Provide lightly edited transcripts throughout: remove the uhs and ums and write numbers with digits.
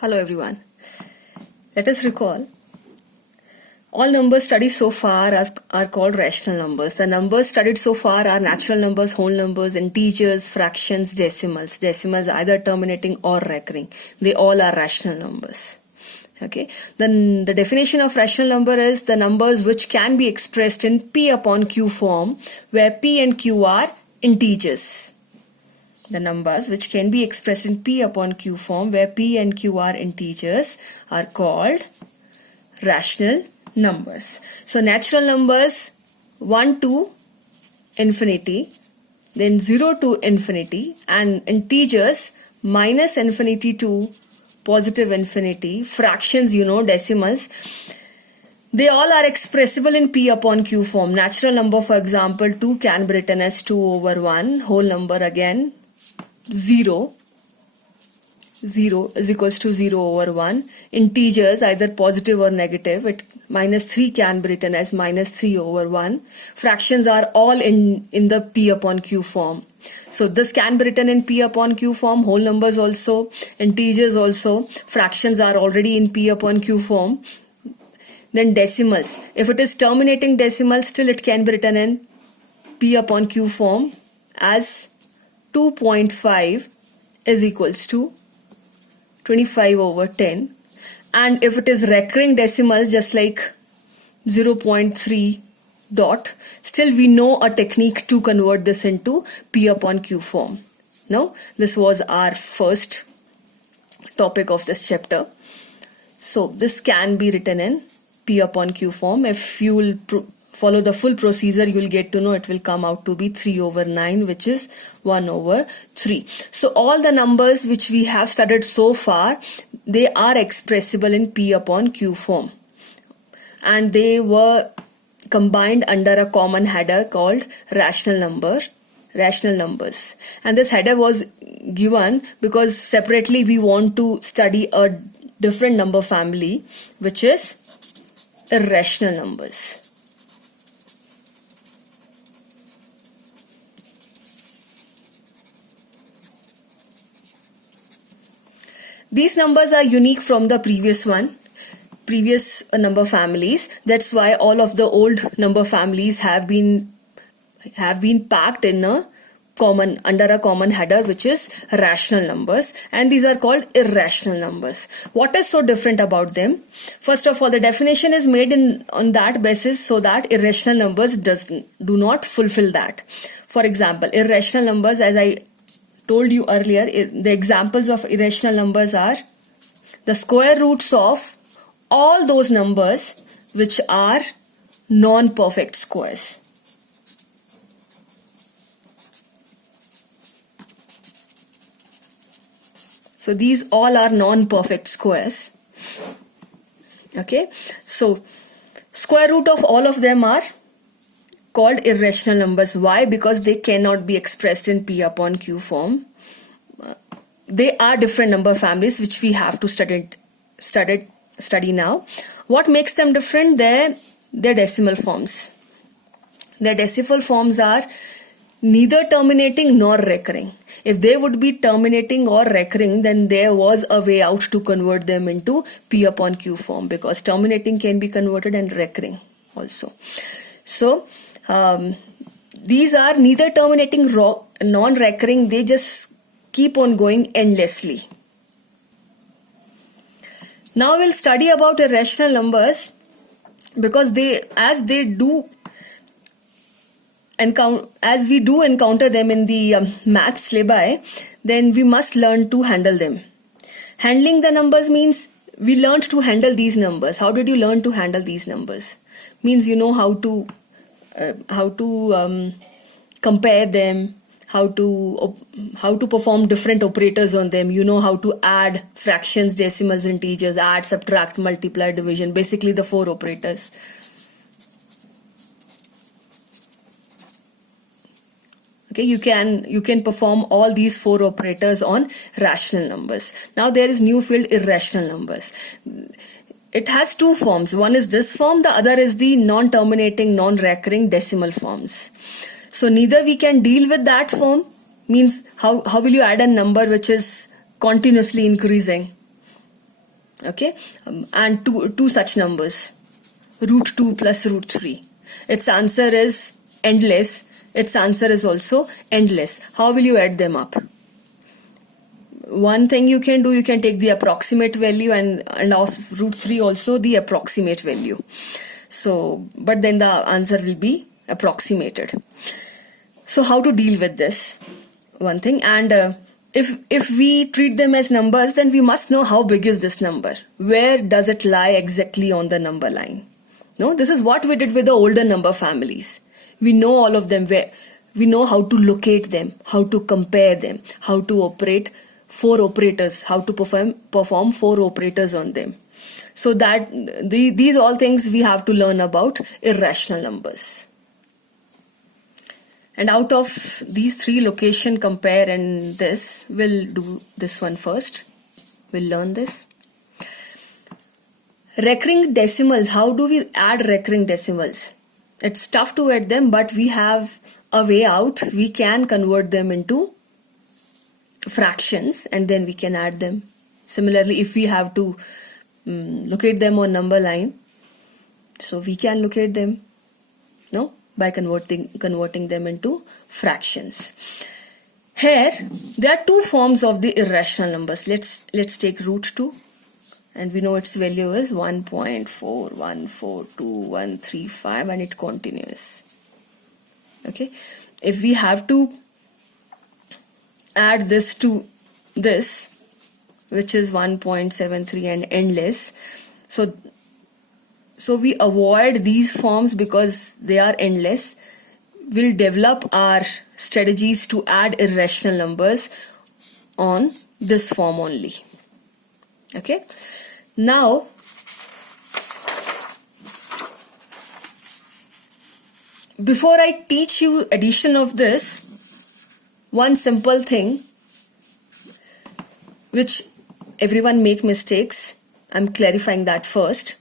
Hello everyone. Let us recall. All numbers studied so far are called rational numbers. The numbers studied so far are natural numbers, whole numbers, integers, fractions, decimals. Decimals either terminating or recurring. They all are rational numbers. Okay. Then the definition of rational number is the numbers which can be expressed in P upon Q form, where P and Q are integers. The numbers which can be expressed in P upon Q form, where P and Q are integers, are called rational numbers. So natural numbers 1 to infinity, then 0 to infinity, and integers minus infinity to positive infinity, fractions, decimals, they all are expressible in P upon Q form. Natural number, for example, 2 can be written as 2 over 1. Whole number again 0 is equals to 0 over 1. Integers either positive or negative. Minus 3 can be written as minus 3 over 1. Fractions are all in the P upon Q form. So this can be written in P upon Q form. Whole numbers also, integers also, fractions are already in P upon Q form. Then decimals. If it is terminating decimal, still it can be written in P upon Q form as 2.5 is equals to 25 over 10. And if it is recurring decimal, just like 0.3 dot, still we know a technique to convert this into P upon Q form. Now, this was our first topic of this chapter. So this can be written in P upon Q form. If you will follow the full procedure, you will get to know it will come out to be 3 over 9, which is 1 over 3. So all the numbers which we have studied so far, they are expressible in P upon Q form. And they were combined under a common header called rational numbers. And this header was given because separately we want to study a different number family, which is irrational numbers. These numbers are unique from the previous number families. That's why all of the old number families have been packed in under a common header, which is rational numbers, and these are called irrational numbers. What is so different about them? First of all, the definition is made on that basis so that irrational numbers do not fulfill that. For example, irrational numbers, as I told you earlier, the examples of irrational numbers are the square roots of all those numbers which are non-perfect squares. So these all are non-perfect squares. Okay, so square root of all of them are called irrational numbers. Why? Because they cannot be expressed in P upon Q form. They are different number families which we have to study now. What makes them different? Their decimal forms. Their decimal forms are neither terminating nor recurring. If they would be terminating or recurring, then there was a way out to convert them into P upon Q form, because terminating can be converted and recurring also. So these are neither terminating nor non-recurring. They just keep on going endlessly. Now we'll study about irrational numbers, because as we do encounter them in the math syllabi, then we must learn to handle them. Handling the numbers means we learned to handle these numbers. How did you learn to handle these numbers? Means you know how to compare them, how to perform different operators on them. You know how to add fractions, decimals, integers, add, subtract, multiply, division, basically the 4 operators. Okay, you can perform all these 4 operators on rational numbers. Now there is new field, irrational numbers. It has 2 forms. One is this form, the other is the non-terminating, non-recurring decimal forms. So neither we can deal with that form, means how will you add a number which is continuously increasing? Okay, and two such numbers, root 2 plus root 3. Its answer is endless. Its answer is also endless. How will you add them up? One thing you can do, you can take the approximate value and of root 3 also the approximate value. So, but then the answer will be approximated. So how to deal with this? One thing, and if we treat them as numbers, then we must know how big is this number. Where does it lie exactly on the number line? No, this is what we did with the older number families. We know all of them. Where we know how to locate them, how to compare them, how to operate 4 operators, how to perform 4 operators on them. So that these all things we have to learn about irrational numbers. And out of these 3, location, compare, and this, we'll do this one first. We'll learn this. Recurring decimals. How do we add recurring decimals? It's tough to add them, but we have a way out. We can convert them into fractions and then we can add them. Similarly, if we have to locate them on number line, so we can locate them, no, by converting them into fractions. Here there are 2 forms of the irrational numbers. Let's take root 2, and we know its value is 1.41422135 and it continues. Okay, if we have to add this to this, which is 1.73 and endless, so we avoid these forms because they are endless. We'll develop our strategies to add irrational numbers on this form only. Okay, now before I teach you addition of this, one simple thing which everyone make mistakes, I'm clarifying that first.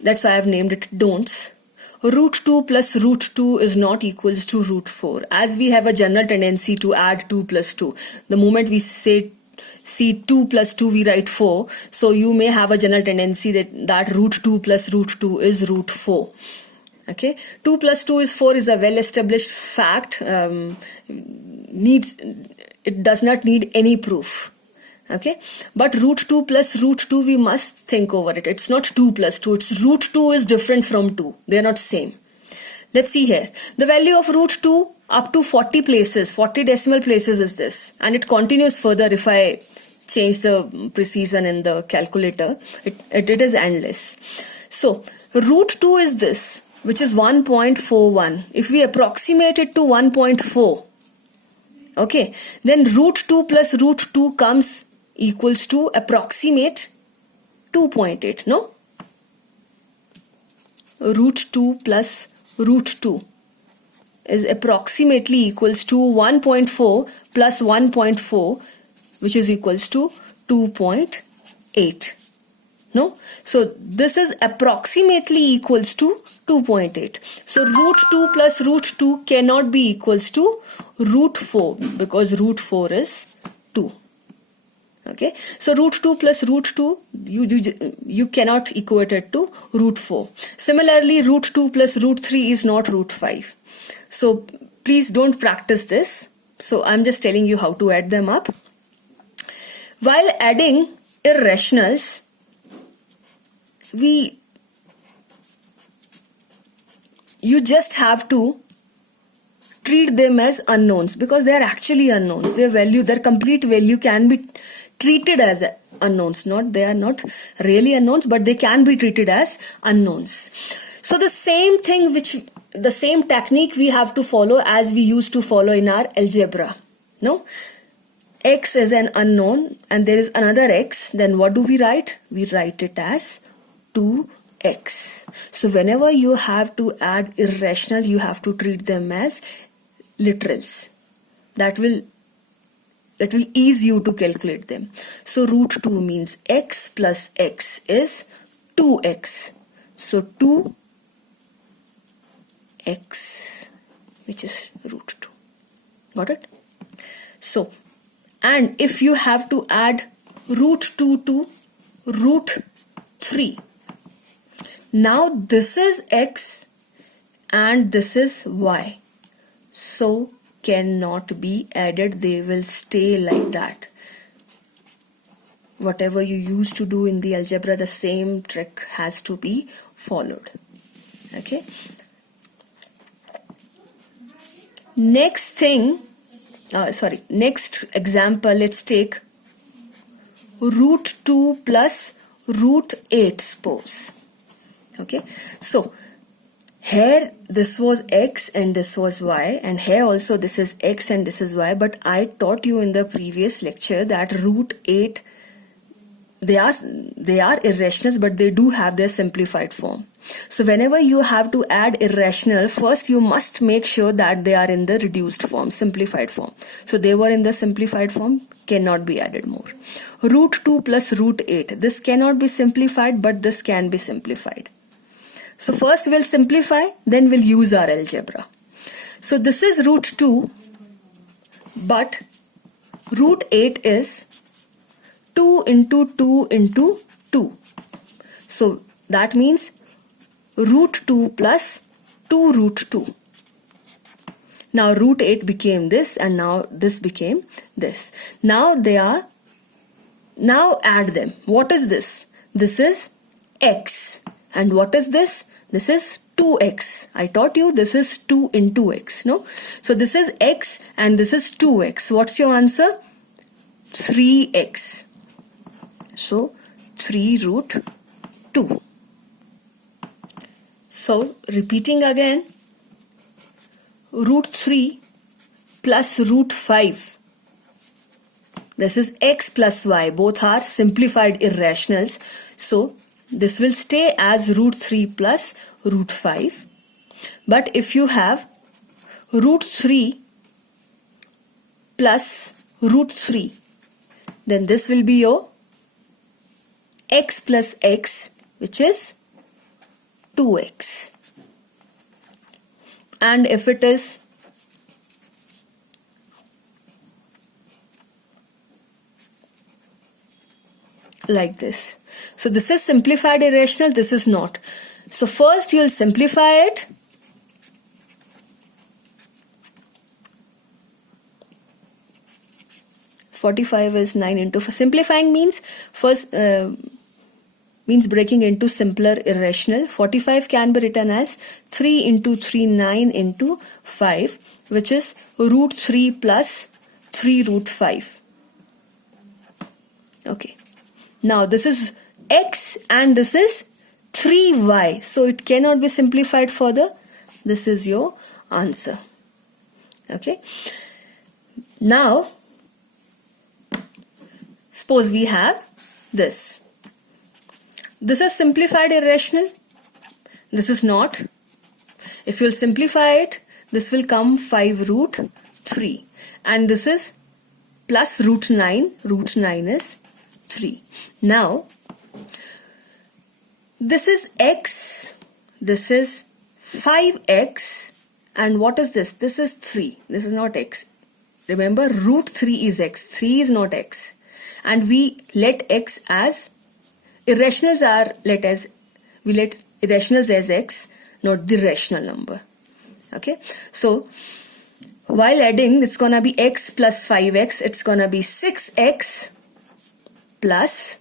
That's why I've named it don'ts. Root 2 plus root 2 is not equals to root 4. As we have a general tendency to add 2 plus 2. The moment we see 2 plus 2, we write 4. So you may have a general tendency that root 2 plus root 2 is root 4. Okay, 2 plus 2 is 4 is a well-established fact. It does not need any proof. Okay, but root 2 plus root 2, we must think over it. It's not 2 plus 2. It's root 2 is different from 2. They are not same. Let's see here. The value of root 2 up to 40 places, 40 decimal places is this. And it continues further if I change the precision in the calculator. It is endless. So root 2 is this, which is 1.41. If we approximate it to 1.4, okay, then root 2 plus root 2 comes equals to approximate 2.8, no? Root 2 plus root 2 is approximately equals to 1.4 plus 1.4, which is equals to 2.8. No? So this is approximately equals to 2.8. So root 2 plus root 2 cannot be equals to root 4 because root 4 is 2. Okay, so root 2 plus root 2, you cannot equate it to root 4. Similarly, root 2 plus root 3 is not root 5. So please don't practice this. So I'm just telling you how to add them up. While adding irrationals, you just have to treat them as unknowns because they are actually unknowns. Their complete value can be treated as unknowns. They are not really unknowns, but they can be treated as unknowns. So the same technique we have to follow as we used to follow in our algebra. No? X is an unknown and there is another x. Then what do we write? We write it as 2x. So whenever you have to add irrational, you have to treat them as literals. That will ease you to calculate them. So root 2 means x plus x is 2x. So 2x, which is root 2. Got it? So, and if you have to add root 2 to root 3. Now this is x and this is y. So cannot be added. They will stay like that. Whatever you used to do in the algebra, the same trick has to be followed. Okay. Next example, let's take root 2 plus root 8, suppose. Okay, so here this was x and this was y, and here also this is x and this is y, but I taught you in the previous lecture that root 8, they are irrationals, but they do have their simplified form. So whenever you have to add irrational, first you must make sure that they are in the reduced form, simplified form. So they were in the simplified form, cannot be added more. Root 2 plus root 8. This cannot be simplified, but this can be simplified. So first we'll simplify, then we'll use our algebra. So this is root 2, but root 8 is 2 into 2 into 2. So that means root 2 plus 2 root 2. Now root 8 became this, and now this became this. Now add them. What is this? This is x. And what is this? This is 2x. I taught you this is 2 into x. No? So this is x and this is 2x. What's your answer? 3x. So 3 root 2. So repeating again, root 3 plus root 5. This is x plus y. Both are simplified irrationals. So this will stay as root 3 plus root 5. But if you have root 3 plus root 3, then this will be your x plus x, which is 2x. And if it is like this, so this is simplified irrational, this is not. So first you'll simplify it. (45) is 9 into 4. Simplifying means first means breaking into simpler irrational. 45 can be written as 3 into 3, 9 into 5, which is root 3 plus 3 root 5. Okay. Now this is x and this is 3y. So it cannot be simplified further. This is your answer. Okay. Now, suppose we have this. This is simplified irrational. This is not. If you'll simplify it, this will come 5 root 3. And this is plus root 9. Root 9 is 3. Now, this is x. This is 5x. And what is this? This is 3. This is not x. Remember, root 3 is x. 3 is not x. And we let x as irrationals are we let irrationals as x, not the rational number. Okay. So while adding, it's gonna be x plus 5x. It's gonna be 6x plus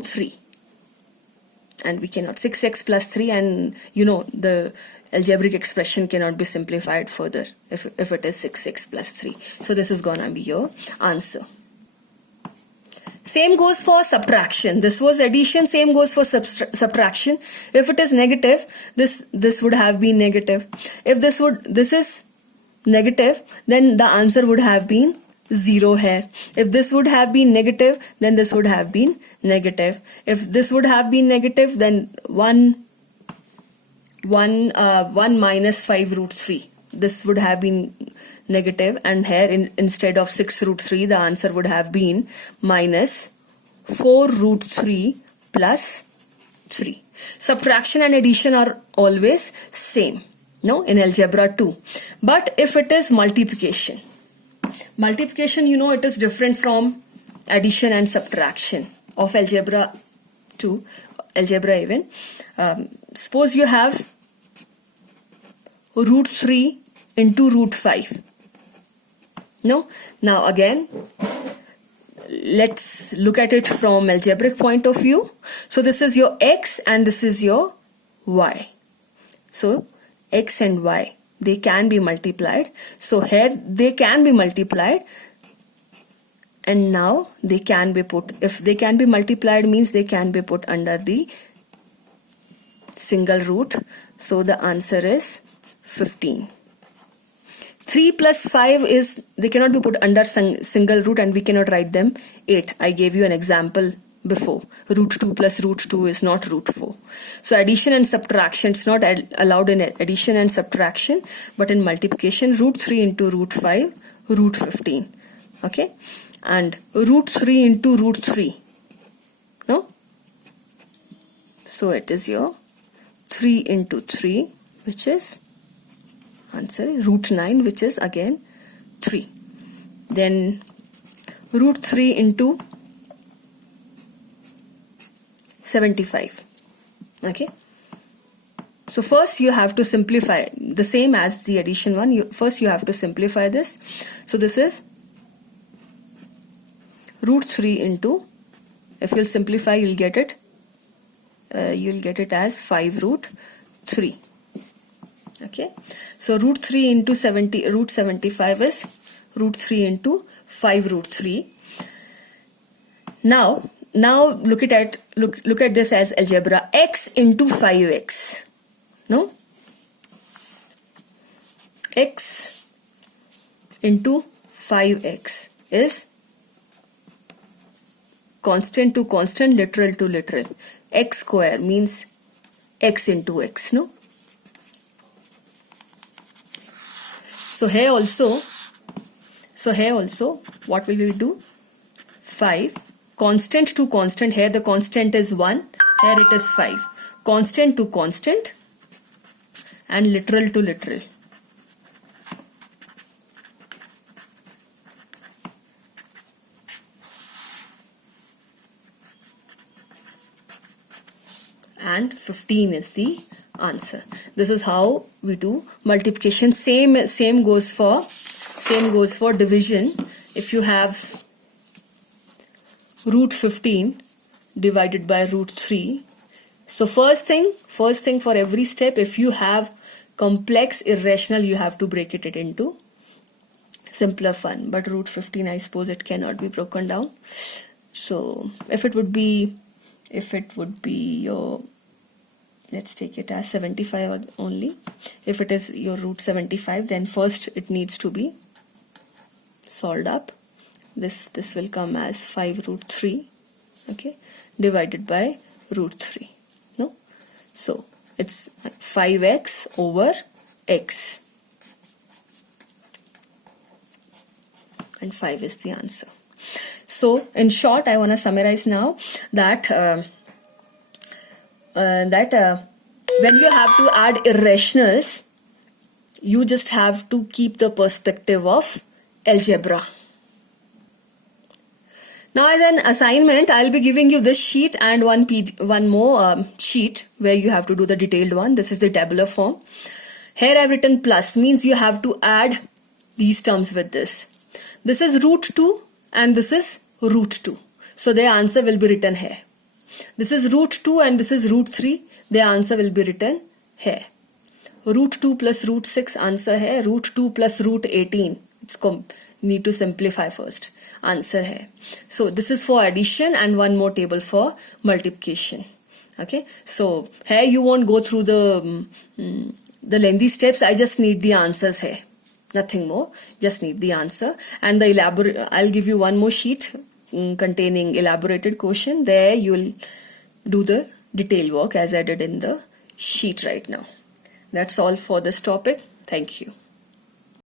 3. And we cannot 6x plus 3, and you know the algebraic expression cannot be simplified further if it is 6x plus 3. So this is gonna be your answer. Same goes for subtraction. This was addition, same goes for subtraction. If it is negative, this would have been negative. If this is negative, then the answer would have been 0 here. If this would have been negative, then this would have been negative. If this would have been negative, then 1 minus 5 root 3. This would have been negative, and here instead of 6 root 3, the answer would have been minus 4 root 3 plus 3. Subtraction and addition are always same, no, in algebra too. But if it is multiplication, you know it is different from addition and subtraction. of algebra 2, algebra even. Suppose you have root 3 into root 5. No? Now again, let's look at it from algebraic point of view. So this is your x and this is your y. So x and y, they can be multiplied. So here they can be multiplied, and now they can be put, if they can be multiplied means they can be put under the single root. So the answer is 15. 3 plus 5 is, they cannot be put under single root and we cannot write them 8. I gave you an example before. Root 2 plus root 2 is not root 4. So addition and subtraction, it's not allowed in addition and subtraction, but in multiplication, root 3 into root 5, root 15. Okay? And root 3 into root 3. No? So it is your 3 into 3, which is answer root 9, which is again 3. Then root 3 into 75. Okay. So first you have to simplify, the same as the addition one. First you have to simplify this. So this is root 3 into, if you'll simplify, you'll get it. You'll get it as 5 root 3. Okay. So root 3 into root 75 is root 3 into 5 root 3. Now look at this as algebra. X into 5x. No? X into 5x is constant to constant, literal to literal. X square means x into x. No? So here also, what will we do? 5, constant to constant. Here the constant is 1, here it is 5. Constant to constant and literal to literal. And 15 is the answer. This is how we do multiplication. Same goes for division. If you have root 15 divided by root 3, so first thing for every step, if you have complex irrational, you have to break it into simpler form. But root 15, I suppose it cannot be broken down. So if it would be your, let's take it as 75 only. If it is your root 75, then first it needs to be solved up. This will come as 5 root 3, okay, divided by root 3. No? So it's 5x over x. And 5 is the answer. So in short, I want to summarize now that when you have to add irrationals, you just have to keep the perspective of algebra. Now as an assignment, I'll be giving you this sheet and one more sheet where you have to do the detailed one. This is the tabular form. Here I've written plus, means you have to add these terms with this. This is root 2 and this is root 2. So their answer will be written here. This is root 2 and this is root 3. Their answer will be written here. Root 2 plus root 6, answer here. Root 2 plus root 18. Need to simplify first. Answer here. So this is for addition and one more table for multiplication. Okay. So here you won't go through the lengthy steps. I just need the answers here. Nothing more. Just need the answer. And the I'll give you one more sheet containing elaborated question. There you will do the detail work as I did in the sheet right now. That's all for this topic. Thank you.